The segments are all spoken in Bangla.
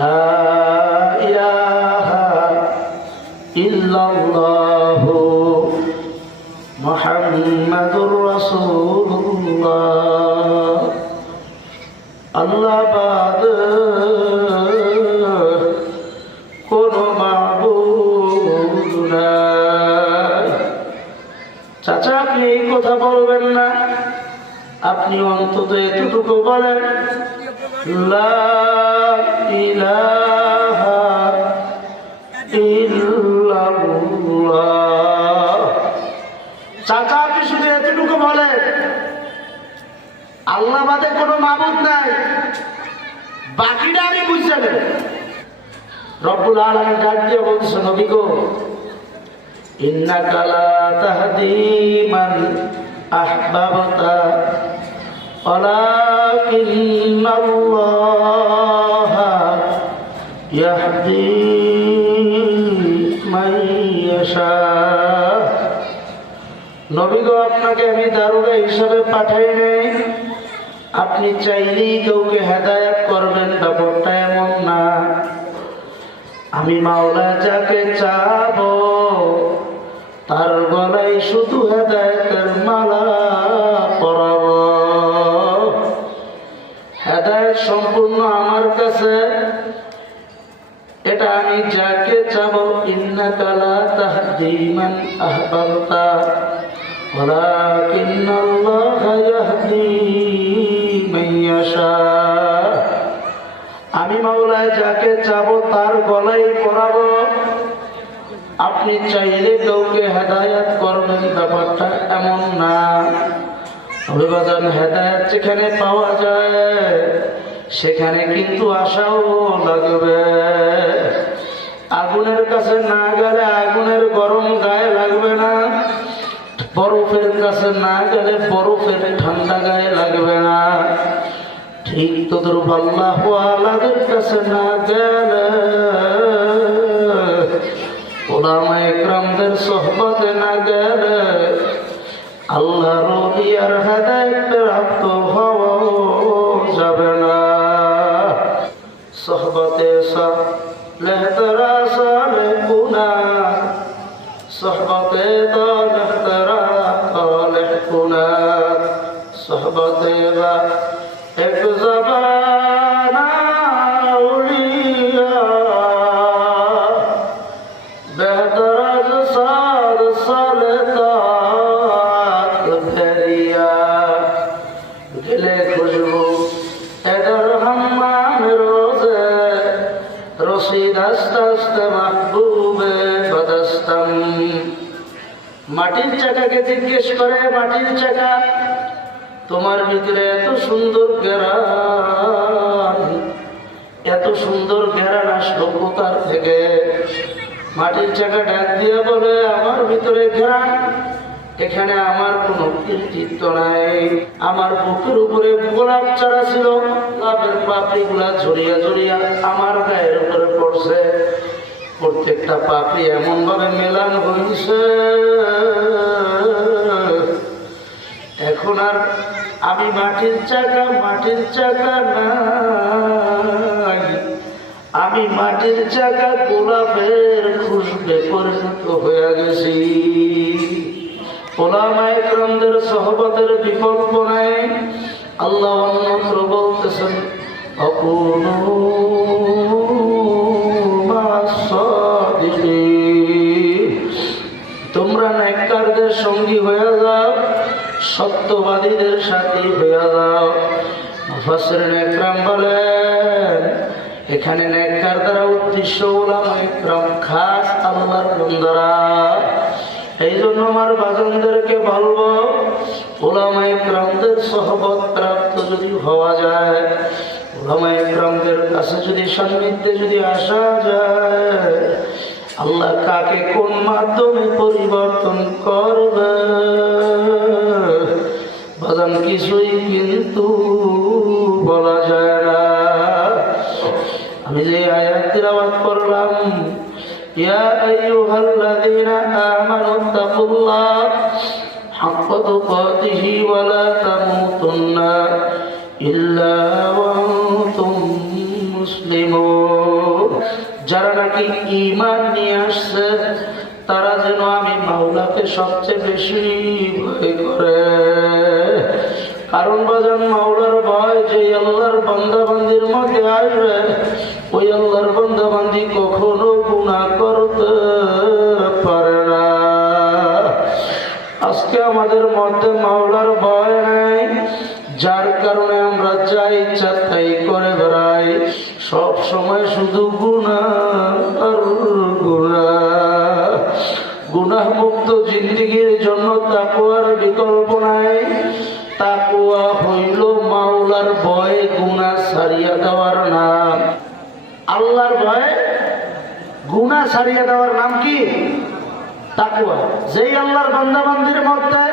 লা ইলাহা ইল্লাল্লাহু মুহাম্মাদুর রাসূলুল্লাহ। আল্লাহ বাদ কোন মাবুদ নাই। চাচা, আপনি এই কথা বলবেন না, আপনি অন্তত এতটুকু বলেন, লা ইলাহা ইল্লাল্লাহ। চাচা, আপনি শুধু এতটুকু বলেন, আল্লাহ বাদে কোনো মাবুদ নাই, বাকিটা আমি বুঝতে নেব। রব্বুল আলামিন ডাক দিয়ে বলছে, নবী গো, ইন্নাকা লা তাহদি মান আহবাবতা ওয়ালাকিন্নাল্লাহা ইয়াহদি মান ইয়াশা। নবী গো, আপনাকে আমি দারোগা হিসাবে পাঠাই নাই, আপনি চাইলেই কাউকে হেদায়েত করবেন, ব্যাপারটা এমন না। আমি মাওলা যাকে চাবো তার গলায় শুধু হেদায়েতের মালা পরাবো। হেদায়েত সম্পূর্ণ আমার কাছে, এটা আমি যাকে চাবো। ইন্নাকা লা তাহদি মান আহবাবতা ওয়ালাকিন্নাল্লাহা ইয়াহদি মান ইয়াশা। আমি মাওলা যাকে চাবো তার গলায় পরাবো, আপনি চাইলে কাউকে হেদায়েত করবেন, ব্যাপারটা এমন না। অভিবাদন হেদায়েত যেখানে পাওয়া যায় সেখানে কিন্তু আশাও লাগবে। আগুনের কাছে না গেলে আগুনের গরম গায়ে লাগবে না, বরফের কাছে না গেলে বরফের ঠান্ডা গায়ে লাগবে না। ঠিক তদ্রুপ আল্লাহ ওয়ালাদের কাছে না গেলে, উলামায়ে কেরামদের সোহবতে না গেলে আল্লাহর ওলিয়ার হেদায়েত প্রাপ্ত হওয়া যাবে না। সোহবতে সালেহ তারা সালেহুনা, সোহবতে তালেহ তারা তালেহুনা, সোহবতে বা এক জবানা উলিয়া বেহতরাজ সাদ সালেতাত ভেরিয়া। গেলে খুশবু এডর হাম্মাম রোজে, রশিদ আস্তে আস্তে মাহবুবে বদস্তম। মাটির চাকাকে জিজ্ঞেস করে, মাটির চাকা, তোমার ভিতরে এত সুন্দর ঘেরান, এত সুন্দর ঘেরান আসলো কোথার থেকে? মাটির চাকা ডাক দিয়ে বলে, আমার ভিতরে ঘেরান, এখানে আমার কোনো কৃতিত্ব নাই। আমার বুকের উপরে গোলাপ চারা ছিল, গোলাপের পাপড়ি গুলা ঝরিয়া ঝরিয়া আমার গায়ের উপরে পড়ছে। প্রত্যেকটা পাপড়ি এমন ভাবে মেলান হয়েছে, এখন আর আমি মাটির চাকা নাই, আমি মাটির চাকা গোলাপের খুশবে পরিণত হয়ে গেছি। উলামায়ে কেরামদের সোহবতের বিকল্প নাই। আল্লাহ অন্যত্র বলতেছেন, আকুনু মা'আস সাদিকিন, তোমরা নেককারদের সঙ্গী হয়ে যাও, সত্যবাদীদের সাথী হয়ে যাও। মুফাসসিরিন ইকরাম বলেন, এখানে নেককার দ্বারা উদ্দেশ্য উলামায়ে কেরাম, খাস আল্লাহর বান্দারা। এই জন্য আমার বাজানদেরকে বলবো, উলামায়ে কেরামদের সোহবত প্রাপ্ত যদি হওয়া যায়, উলামায়ে কেরামদের কাছে যদি সান্নিধ্যে যদি আসা যায়, আল্লাহ কাকে কোন মাধ্যমে পরিবর্তন করবে বাজান কিছুই কিন্তু বলা যায় না। আমি যে আয়াত তিলাওয়াত করলাম, ইয়া আইয়ুহাল্লাযীনা আমানুত্তাকুল্লাহ হাক্কা তুকাতিহি ওয়া লা তামুতুন্না ইল্লা ওয়া আনতুম মুসলিমুন। মুসলিমুন, যারা নাকি ঈমান নিয়ে আসছে তারা যেন আমি মাওলাকে সবচেয়ে বেশি ভয় করে। কারণ বাজান মাওলার ভয় যে আল্লাহর বান্দা বান্দির মধ্যে আসবে, ওই আল্লাহর বান্দা বান্দি কখনো গুনাহ করতে পারে না। আজকে আমাদের মধ্যে মাওলার ভয় নাই, যার কারণে আমরা যা ইচ্ছা তাই করে বেড়াই। সব সময় শুধু গুনাহ আর গুনাহ। গুনাহ মুক্ত জিন্দেগির জন্য তাকওয়ার বিকল্প নাই। তাকওয়া হইল মাওলার ভয়ে গুনাহ ছাড়িয়া দেওয়ার নাম। আল্লাহর ভয়ে গুনাহ ছাড়িয়া দেওয়ার নাম কি? তাকওয়া। যেই আল্লাহর বান্দা বান্দির মধ্যে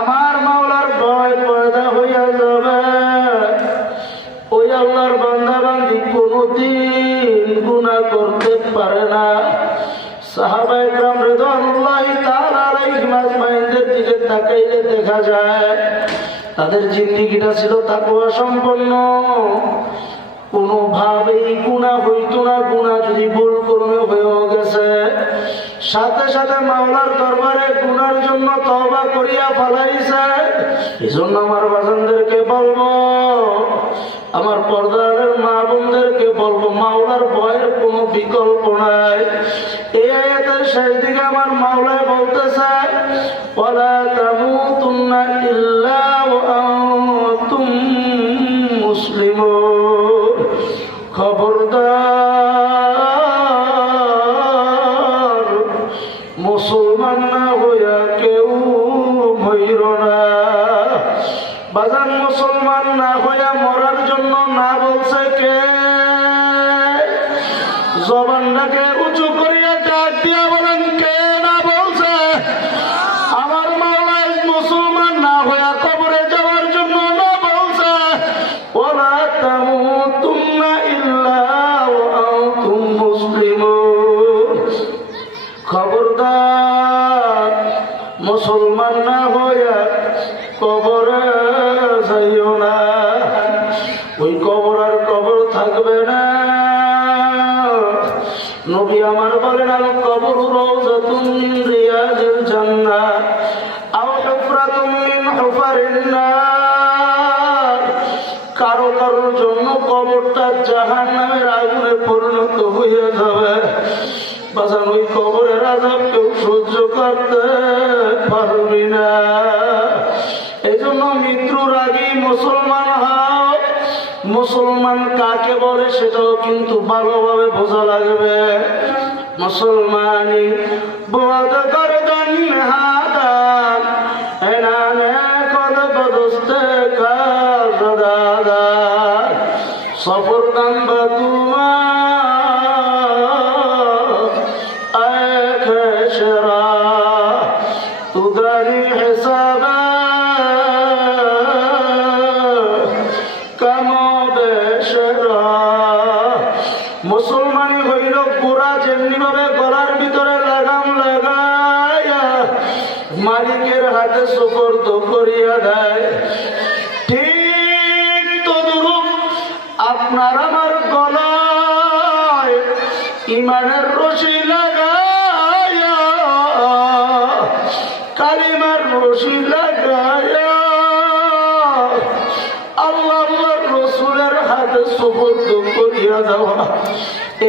আমার মাওলার ভয় পয়দা হইয়া যাবে, ওই আল্লাহর বান্দা বান্দি কোনদিন গুনাহ করতে পারে না। সাহাবায়ে কেরাম রিদওয়ানুল্লাহি তাআলা আলাইহিম আজমাইনদের দিকে তাকাইলে দেখা যায় তাদের জিন্দেগিটা ছিল তাকওয়া সম্পন্ন। কোনোভাবেই গুনাহ হইতো না। গুনাহ যদি ভুল ক্রমে হয়েও গেছে, সাথে সাথে মাওলার দরবারে গুনার জন্য তওবা করিয়া ফেলাইছে। এজন্য আমার বাজানদেরকে বলবো, আমার পর্দার মা বোনদেরকে বলবো, মাওলার ভয়ের কোনো বিকল্প নাই। এই আয়াতের শেষ দিকে আমার মাওলায় বলতেছে, ওয়ালা তামুতুন্না ইল্লা ওয়া আনতুম মুসলিমুন। খবরদার, মুসলমান না হইয়া কেউ মইর না। বাজান মুসলমান না হইয়া মরার জন্য না বলছে কে? জবানটাকে উঁচু করিয়া ডাক দিয়া বলেন, কে না বলছে? আমার মাওলা মুসলমান না হইয়া কবরে যাওয়ার জন্য না বলছে, ওয়ালা তামুতুন্না ইল্লা ওয়া আনতুম মুসলিমুন। খবরদার, মুসলমান না হইয়া কবরে যাইও না। ওই কবর আর কবর থাকবে না। নবী আমার বলেন, আল কবর রাউযাতুম মিন রিয়াজিল জান্নাহ আও হুফরাতুম মিন হুফারিন নার। কারো কারোর জন্য কবরটা জাহান্নামের আগুনে পরিণত হয়ে যাবে। বাজান ওই কবরের আযাব কেউ সহ্য করতে পারবি না। এই জন্য মৃত্যুর আগেই মুসলমান হও। মুসলমান কাকে বলে সেটাও কিন্তু ভালোভাবে বোঝা লাগবে। মুসলমানি বোধ করদন হাদান এনানে কদ বদস্তে কাজদাদা সফর দাম তুমা আখশরা তুদানি হিসাবা মুসলমানি হইল গোড়া যেমনি ভাবে গলার ভিতরে লাগাম লাগাইয়া মালিকের হাতে সুপর্দ করিয়া দেয়, ঠিক তদরূপ আপনার আমার গলায় ইমানের রশি লাগাইয়া, কালিমার রশি লাগাইয়া আল্লাহর রসুলের হাতে সুপর্দ করিয়া দেওয়া,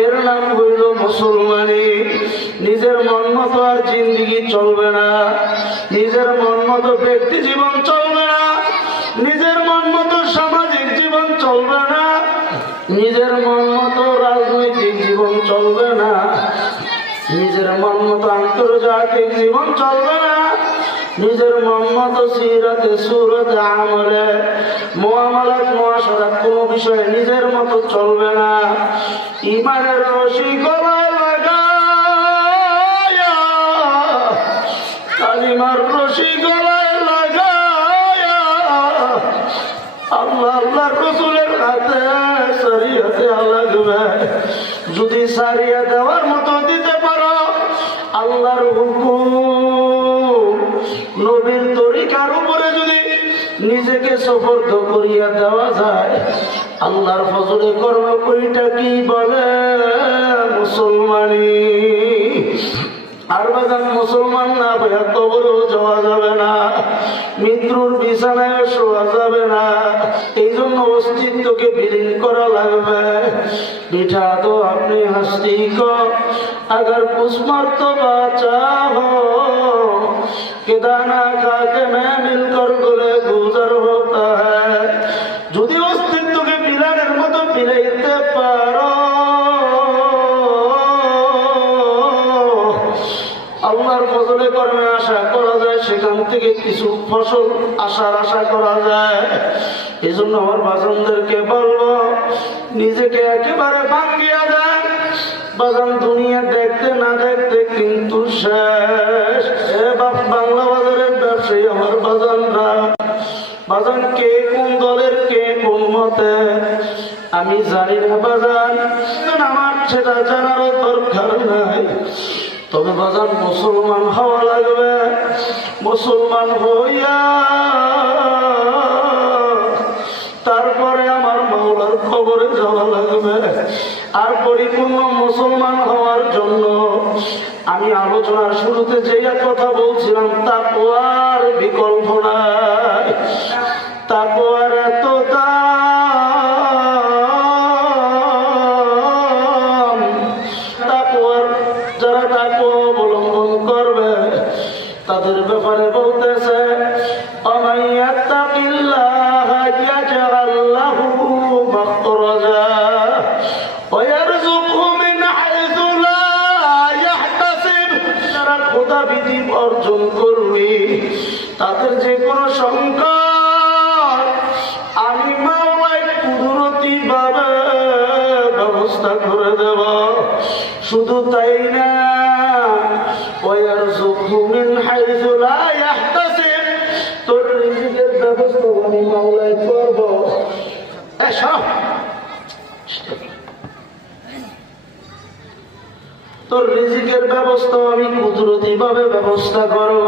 এর নাম হইল মুসলমানি। নিজের মন মতো আর জিন্দিগি চলবে না, নিজের মন মতো ব্যক্তি জীবন চলবে না, নিজের মন মতো সামাজিক জীবন চলবে না, নিজের মন মতো রাজনৈতিক জীবন চলবে না, নিজের মন মতো আন্তর্জাতিক জীবন চলবে না, নিজের মন মতো সিরাতে সুরত আমলে মুআমালাত মুআশারাত কোনো বিষয়ে নিজের মতো চলবে না। ইমানের রশি গলায় লাগায়া, কালিমার রশি গলায় লাগায়া আল্লাহ আল্লাহর রাসূলের হাতে শরীয়তে লাগবে। যদি সারিয়া দেওয়ার মতো দিতে পারো, আল্লাহর হুকুম নবীর তরিকার উপরে যদি নিজেকে সুপর্দ করিয়া দেওয়া যায়, আল্লাহর ফজলে কর্ম কইটা কি বলে মুসলমানি। আর বাগান মুসলমান না ভাইয়া কবরেও যাওয়া যাবে না, মৃত্যুর বিছানায় শোয়া যাবে না। এই জন্য অস্তিত্বকে বিলীন করা লাগবে। बिठा दो अपनी हस्ती को अगर कुछ मर्तबा चाहो कि दाना खा के मैं मिलकर गुले गुजर होता है। যদি অস্তিত্বকে বিলানের মতো বিলাইতে পারো আল্লাহর ফজলে কর্মে আশা করা যায়, সেখান থেকে কিছু ফসল আশা করা যায়। এই জন্য আমার বাজানদেরকে বলবো নিজেকে একেবারে ভাঙ্গিয়া দেয়। বাজান দুনিয়া দেখতে না দেখতে কিন্তু শেষ। বাংলা বাজারের ব্যবসায়ী আমার বাজানরা, বাজান কে কোন দলের কে কোন মতে আমি জানি না বাজান, আমার সেটা জানারও দরকার নাই। তবে বাজান মুসলমান হওয়া লাগবে। মুসলমান হইয়া তারপরে আমার মাওলার কবরে যাওয়া লাগবে। আর পরিপূর্ণ মুসলমান হওয়ার জন্য আমি আলোচনার শুরুতে যে কথা বলছিলাম তাকওয়ার বিকল্প নাই। তাকওয়ার এত দাম, তাকওয়ার যারা তাকওয়া অবলম্বন করবে তাদের ব্যাপারে বলতেছে ومن يتق الله يجعل له مخرجا ويرزقه من حيث لا يحتسب। যারা খোদা বিধি অর্জন করবে তাদের যে কোনো সংকট আমি মাওলাই কুদরতি ভাবে ব্যবস্থা করে দেব। শুধু তাই না ويرزقه من حيث لا يحتسب, তোর রিজিকের ব্যবস্থা আমি মাওলাই করব। তোর রিজিকের ব্যবস্থা আমি কুদরতি ভাবে ব্যবস্থা করব।